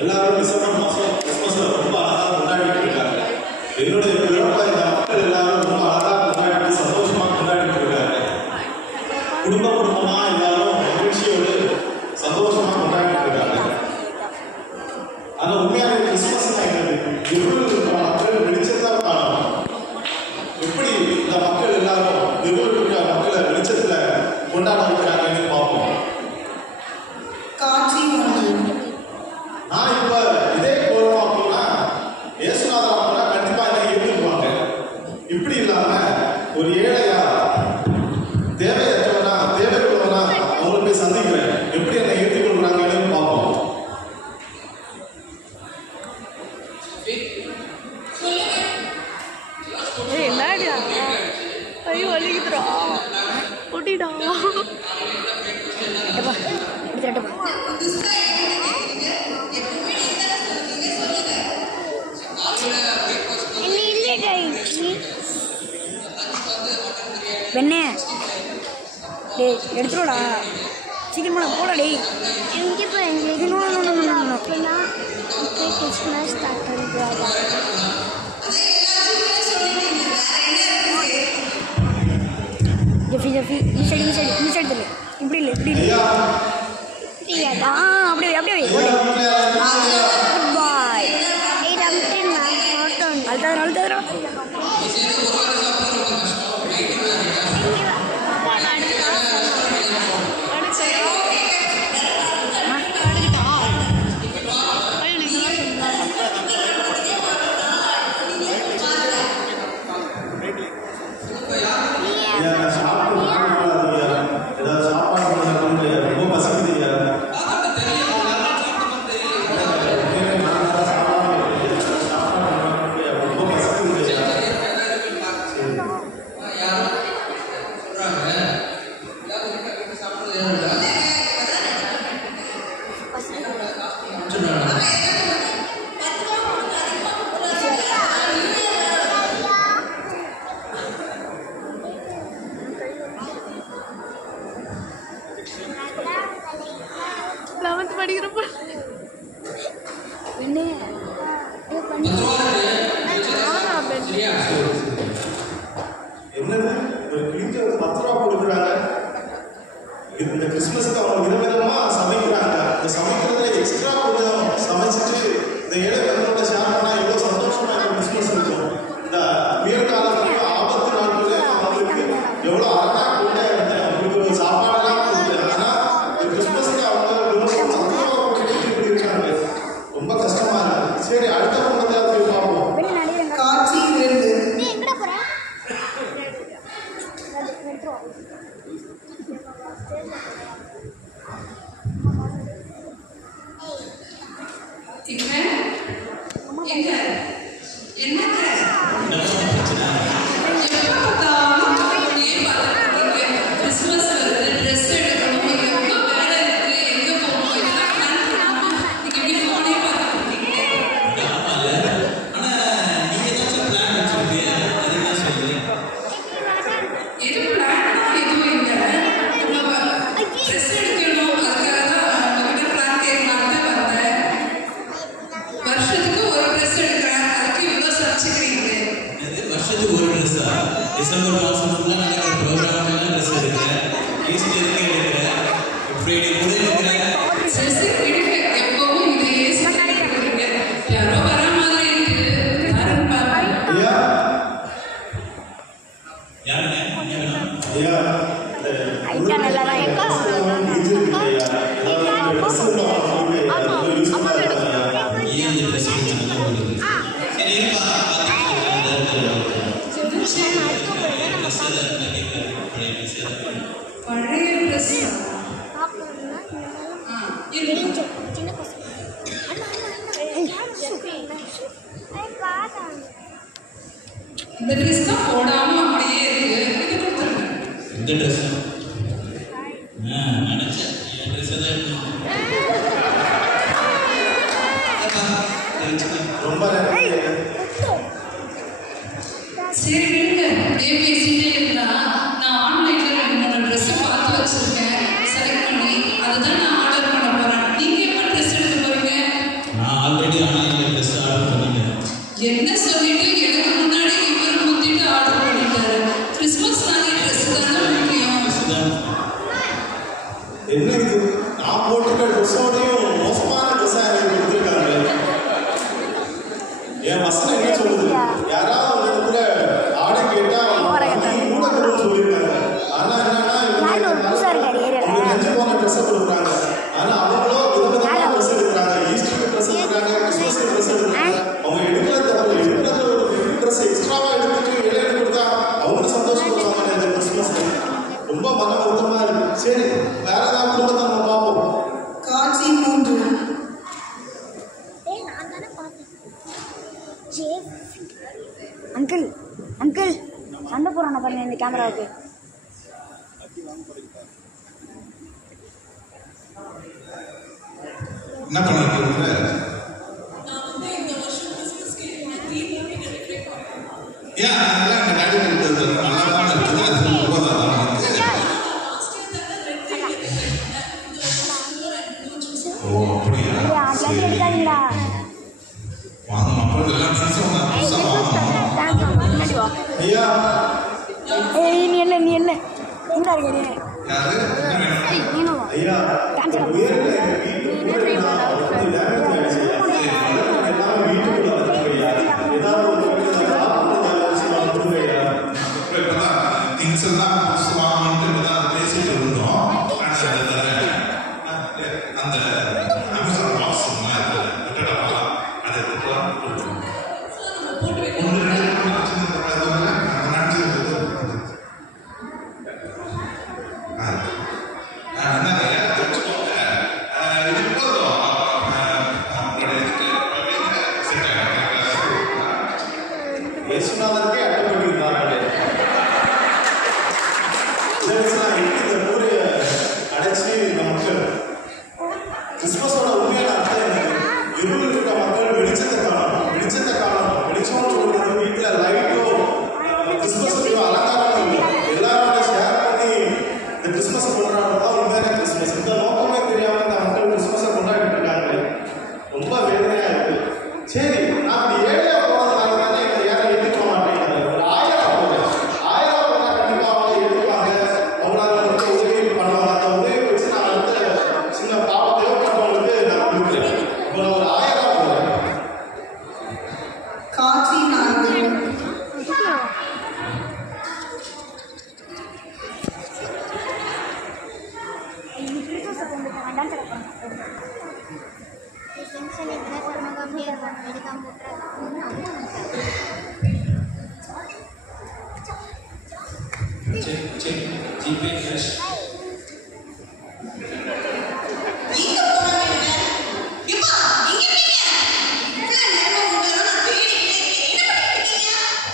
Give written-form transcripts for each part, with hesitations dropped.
எல்லாரும் டிசம்பர் மாதம் கிறிஸ்மஸை ரொம்ப அழகாக கொண்டாடிட்டு இருக்காங்க. என்னுடைய பிறப்பை இந்த மக்கள் எல்லாரும் ரொம்ப அழகாக கொண்டாடிட்டு சந்தோஷமாக கொண்டாடிட்டு இருக்காங்க. குடும்பமாக எல்லாரும் மகிழ்ச்சியோடு சந்தோஷமாக கொண்டாடிட்டு இருக்காங்க. ஆனால் உண்மையான கிறிஸ்மஸ் இருள் இருக்கிற மக்கள் வெளிச்சத்தான் காணணும். எப்படி இந்த மக்கள் எல்லாரும் இருள் இருக்கிற மக்களை வெளிச்சத்தில் கொண்டாட வைக்கிறாங்கன்னு பார்ப்போம். நான் இப்ப இதே போறோம் அப்படின்னா இயேசுநாதர் அப்படின்னா கண்டிப்பா என்ன ஏற்றுக்குவாங்க. இப்படி இல்லாம ஒரு ஏழையா தேவையற்றவனா தேவையுள்ளவனா அவங்களை போய் சந்திக்கிறேன். எப்படி என்னை ஏற்றுக்கொள்றாங்கன்னு பார்ப்போம். ஐயோ வலிக்குதுடா ஒட்டிடா வெண்ணே டேய் எடுத்துடா சீக்கிரமா போடா டேய் எங்கே போய் எங்களுக்கு அப்படின்னா கிறிஸ்மஸ் ஸ்டார்ட் பண்ணுறாங்க. ஜெஃபி ஜெஃபி இந்த சைடு தள்ளு இப்படி இல்லை இப்படி இல்லை அப்படியே அப்படியே குட் பாய் அழுத்தாதரா படிக்கிறப்ப என்னது ஒரு கிழிஞ்ச ஒரு 10 ரூபா கொடுக்குறாங்க. இந்த கிறிஸ்மஸ்க்கு அவங்க விதவிதமா சமைக்கிறாங்க. இந்த சமைக்கிறதுல எக்ஸ்ட்ரா கொஞ்சம் சமைச்சிட்டு இந்த ஏழை மக்களோட ஷேர் பண்ணா எவ்வளோ சந்தோஷமா இந்த கிறிஸ்மஸ் இருக்கும். இந்த புயல் காலத்துக்கு ஆபத்து நாட்களே அவங்களுக்கு எவ்வளோ அழகா கூட அவங்களுக்கு ஒரு சாப்பாடெல்லாம் கொடுக்குது. ஆனால் இந்த கிறிஸ்மஸ்க்கு அவங்க வெறும் 10 ரூபா கொடுத்துட்டு இப்படி இருக்காங்க. ரொம்ப கஷ்டமா இருக்கு. சரி, அடுத்த குடும்பத்தை போய் பார்ப்போம். காட்சி 2. டிசம்பர் மாதம் ஃபுல்லாக நடக்கிற ப்ரோக்ராம்லாம் ட்ரெஸ் எடுக்கிறேன். ஈஸ்டருக்கு எடுக்கிறேன். ஃப்ரைடே கூட எடுக்கிறேன். எப்பவும் இந்த யாரோ வர மாதிரி இருக்குது. யாருங்க ஐயா பழைய ட்ரெஸ் சின்ன பசங்க இந்த ட்ரெஸ் தான் போடாம அப்படியே இருக்கு. இது கொடுத்துருங்க. இந்த ட்ரெஸ் நினச்சேன் என் ட்ரெஸ்ஸை தான் ரொம்ப சரி விடுங்க. அப்படியே பேசிட்டே இருந்தா நான் ஆன்லைன்ல 2-3 ட்ரெஸ் பார்த்து வச்சிருக்கேன். செலக்ட் பண்ணி அதுதான் நான் ஆர்டர் பண்ண போறேன். நீங்க எப்ப ட்ரெஸ் எடுக்க போறீங்க? நான் இந்த கேமராவுக்கு. என்ன பண்ணிட்டு எடுக்காதீங்களா? ஐயா நீ இல்லை நீ இல்லை இந்த இருக்கே நீனும் ஐயா இயேசுநாதருக்கே அட்டப்பட்டிருந்தார்களே. இந்த ஊரை அடைச்சி இந்த மக்கள் கிறிஸ்துமஸோட உண்மையான அர்த்தம் என்ன? இருள் இருக்க மக்கள் வெளிச்சத்தை காணும். வெளிச்சம்னு சொல்றது வீட்டில் லைட்டோ கிறிஸ்துமஸையோ அலங்காரம் இல்லை. எல்லாரோட ஷேர் பண்ணி இந்த கிறிஸ்துமஸை கொண்டாடுறது தான் உண்மையான கிறிஸ்துமஸ். இந்த நோக்கமே தெரியாம இந்த மக்கள் கிறிஸ்துமஸை கொண்டாடிட்டு இருக்காங்க. ரொம்ப வேதனையா இருக்கு. சரி, நான் அப்படி ஏழையா போனதுனால தானே எங்களை யாரும் ஏற்றுக்க மாட்டேங்கிறாங்க. ஒரு 1000 போனேன். 1000 போனா கண்டிப்பா அவங்க ஏற்றுப்பாங்க. அவங்களால வந்து உதவி பண்ணுவாங்க. அந்த உதவி வச்சு நான் வந்து சின்ன பாவம் தேவைப்பட்டவங்களுக்கு நான் கொடுக்குறேன். இப்போ நான் ஒரு 1000 போனேன். காட்சி 4. ஜிபே கேஷ்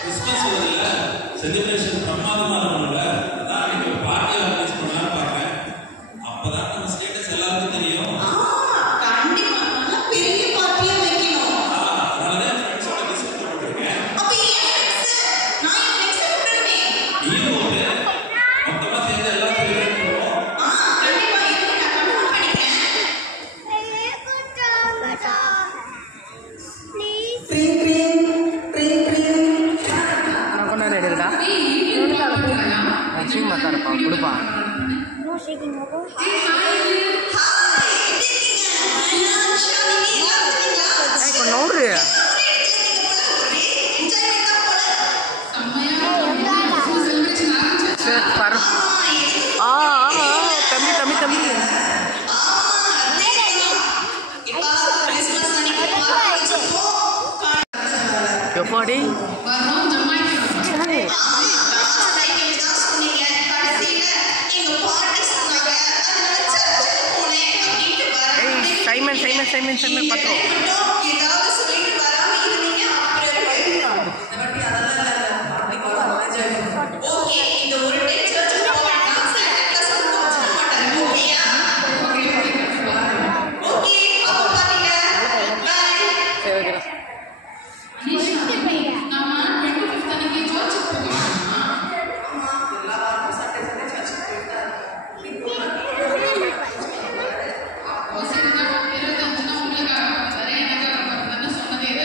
கிறிஸ்மஸ் வருதுல்ல, செலிப்ரேஷன் பிரமாதமா இருக்கும்ல. அதான் அன்னைக்கு ஒரு பார்ட்டி ஆர்கனைஸ் பண்ணலாம்னு பார்க்கறேன். அப்பதான் நம்ம ஸ்டேட்டஸ் எல்லாருக்கும் தெரியும். அதனால ஃப்ரெண்ட்ஸோட டிஸ்கஸ் பண்ணிருக்கேன். நீயும் போட்டு மொத்தமா சேர்ந்து எல்லாம் செலிப்ரேட் பண்ணுவோம். நான் கொண்டு வந்து எடுக்கட்டா? சீக்கிரம் தான் இருப்பான் கொடுப்பா. கொஞ்சம் நோடு பர தம்பி தம்பி தம்பி எப்பாடி சைமன் சைமன் சைமன் சைமன் பத்திரம் சொன்னதே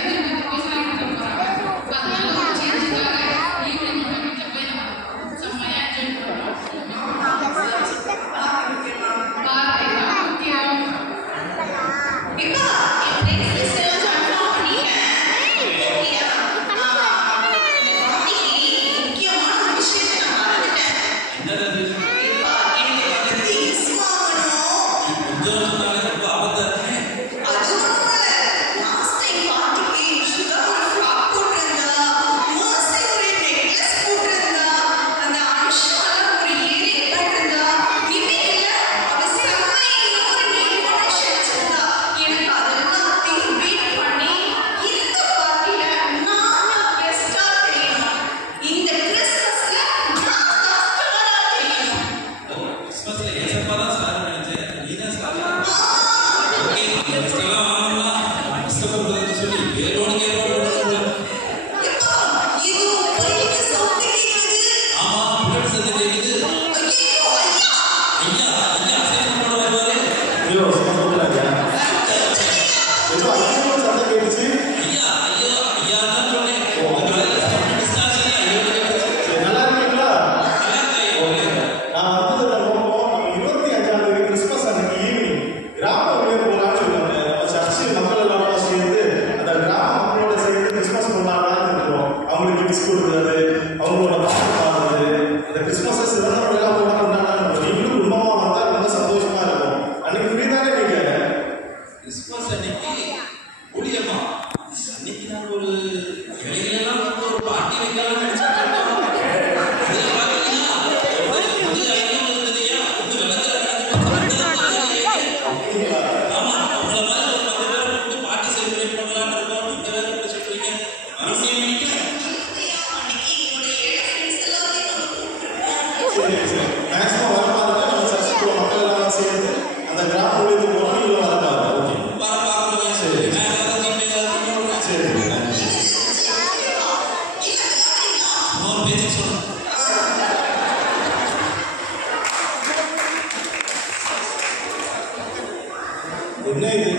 என்ன இது?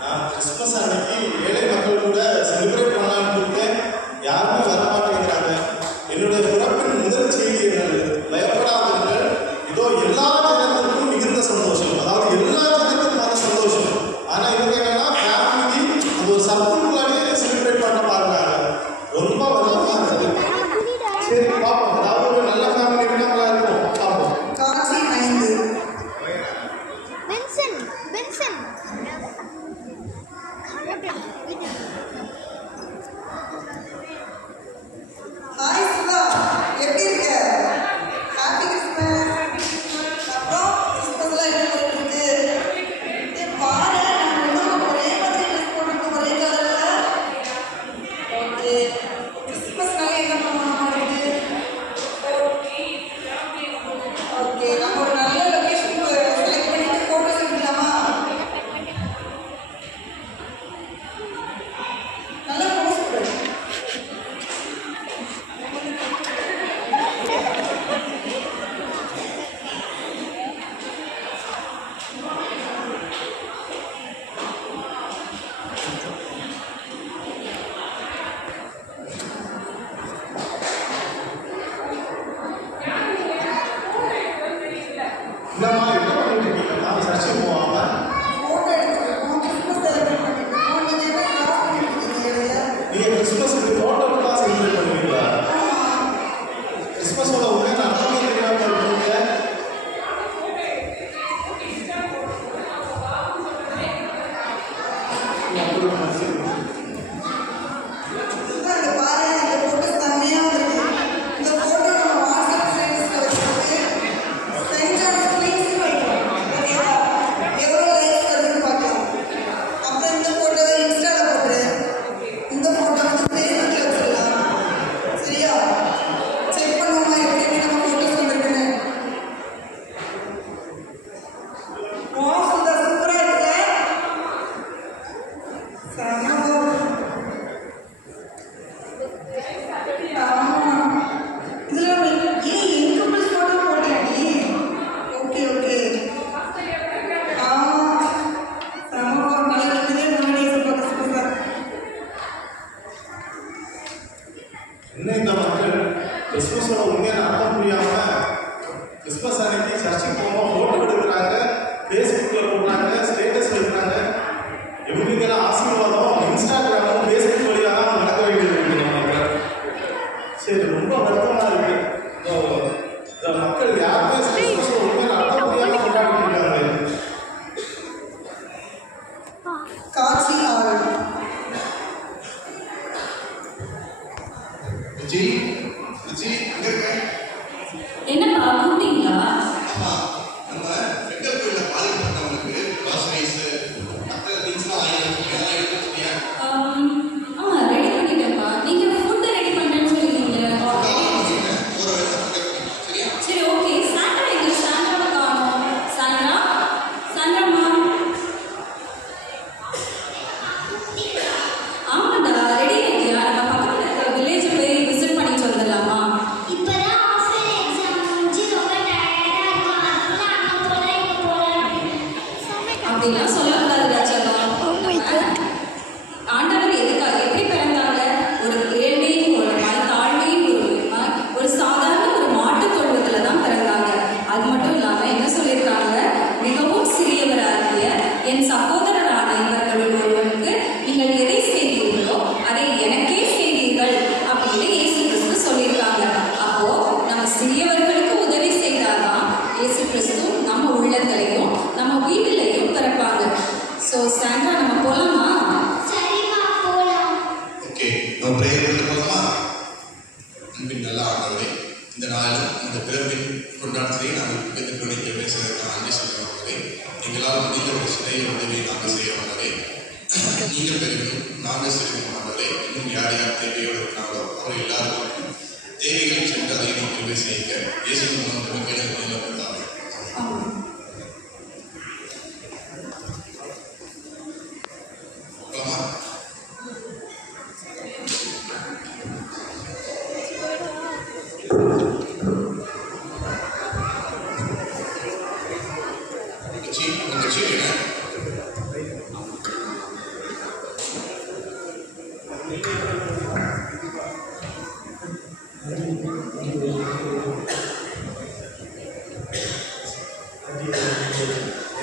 நான் கிறிஸ்துமஸ் அன்னைக்கு ஏழை மக்கள் கூட செலிப்ரேட் பண்ணலான்னு கொடுத்தேன், யாருமே வரமாட்டேங்கிறாங்க. என்னுடைய பிறப்பின் முதல் செய்தி என்னது? பயப்படாதீர்கள், இதோ எல்லா ஜனங்களுக்கும் மிகுந்த சந்தோஷம். அதாவது எல்லா ஜனங்களுக்குமான சந்தோஷம். ஆனா இவங்க என்னன்னா ஃபேமிலி அது ஒரு சர்க்கிள்குள்ளாலே செலிப்ரேட் பண்ண பாருங்க. ரொம்ப வருத்தமா இருக்குது. சரி பார்ப்போம், அதாவது ஒரு நல்ல ஃபேமிலி இருக்காங்களா இருக்கும் பார்ப்போம். காட்சி 5. பென்சன் ஹாய் சிவா, எப்படி இருக்க? Happy Christmas. அப்புறம் கிறிஸ்மஸ்லாம் என்ன போயிட்டு இருக்கு? பாரு, நம்ம ஒரே மாதிரி ட்ரெஸ் போட்டுருக்கோம், ஒரே கலர்ல. ஓகே, கிறிஸ்மஸ்னால என்ன பண்ணுவோம்? ஓகே, நம்ம ஒரு நல்ல லொகேஷன் செலக்ட் பண்ணிட்டு ஃபோட்டோஸ் எடுக்கலாமா? நல்லா போஸ்ட் கொடு. என்னம்மா என்ன பண்ணிட்டு இருக்கீங்க? நான் சர்ச்சுக்கு போவாம ஃபோட்டோ எடுத்துக்கணும், கிறிஸ்மஸ் செலிப்ரேட் பண்ணிக்கணும். நீங்க என்ன கிளாஸ் பண்ணிட்டு இருக்கீங்க இல்லையா? நீங்க கிறிஸ்துமஸ்க்கு தோட்டம்லாம் செலிப்ரேட் பண்ணுவீங்களா? கிறிஸ்துமஸோட உண்மை நான் தெரியாம இருக்கீங்க. சிவா, இங்க பாரு, இந்த ஃபோட்டோஸ் செம்மையா வந்திருக்கு. இந்த ஃபோட்டோ நம்ம வாட்ஸ்அப் ஸ்டேட்டஸ்ல வச்சுட்டு சென்ட் ஆஃப் லிங்க்ஸ் வைக்கிறோம். ஓகேவா? எவ்வளோ லைக்ஸ் வருதுன்னு பார்க்கலாம். அப்புறம் இந்த ஃபோட்டோவை இன்ஸ்டால போட்டுரு. இந்த ஃபோட்டோ வந்து ஃபேஸ்புக்ல வச்சிடலாம். சரியா? செக் பண்ணுவோமா எப்படி எப்படி நம்ம ஃபோட்டோஸ் வந்திருக்குன்னு. வா சுந்தர், சூப்பரா இருக்குல்ல? செம்ம சாண்ட்ரா நம்ம போலாமா? சரிம்மா போலாம். ஓகே, நம்ம ப்ரேயர் பண்ணிட்டு போகலாமா? அன்பின் நல்ல ஆண்டவரே, இந்த நாளில் இந்த பிறப்பின் கொண்டாட்டத்திலே நாங்கள் பெற்றுக்கொண்டு பேசுவதற்கான நன்றி சொல்லுவாங்களே. எங்களால் முடிந்த ஒரு சிறிய உதவியை நாங்கள் செய்யவாங்களே. நீங்கள் பெருகும் நாங்கள் செய்யவாங்களே. இன்னும் யார் யார் தேவையோடு இருக்காங்களோ அவர் எல்லாருக்கும் தேவைகள் சென்று அதை நோக்கி செய்ய இயேசு மூலம் கேட்கப்பட்டாங்க.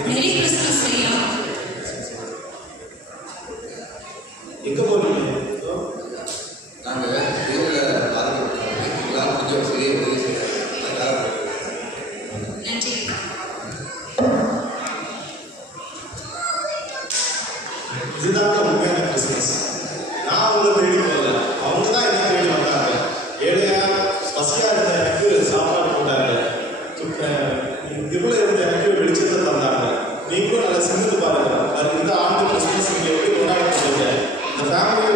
மேரி கிறிஸ்மஸ் ஐயா. எங்க போறீங்க? நாங்கள் வீட்டில் பார்த்துருக்கோம். எல்லாம் கொஞ்சம் பெரிய உதவி செய்யலாம். நன்றி. இதுதாங்க உண்மையான கிறிஸ்மஸ். நான் உங்களை தேடி போகல, அவங்க தான் என்ன தேடி வந்தாங்க. ஏழையா பசியா இருந்த எனக்கு சாப்பாடு போட்டாங்க, இருள இருந்த எனக்கு வெளிச்சத்தை தந்தாங்க. நீங்களும் நல்லா சிந்தித்து பாருங்க. இந்த ஆண்டு கிறிஸ்மஸ் நீங்க எப்படி கொண்டாட போறீங்க? இந்த ஃபேமிலியை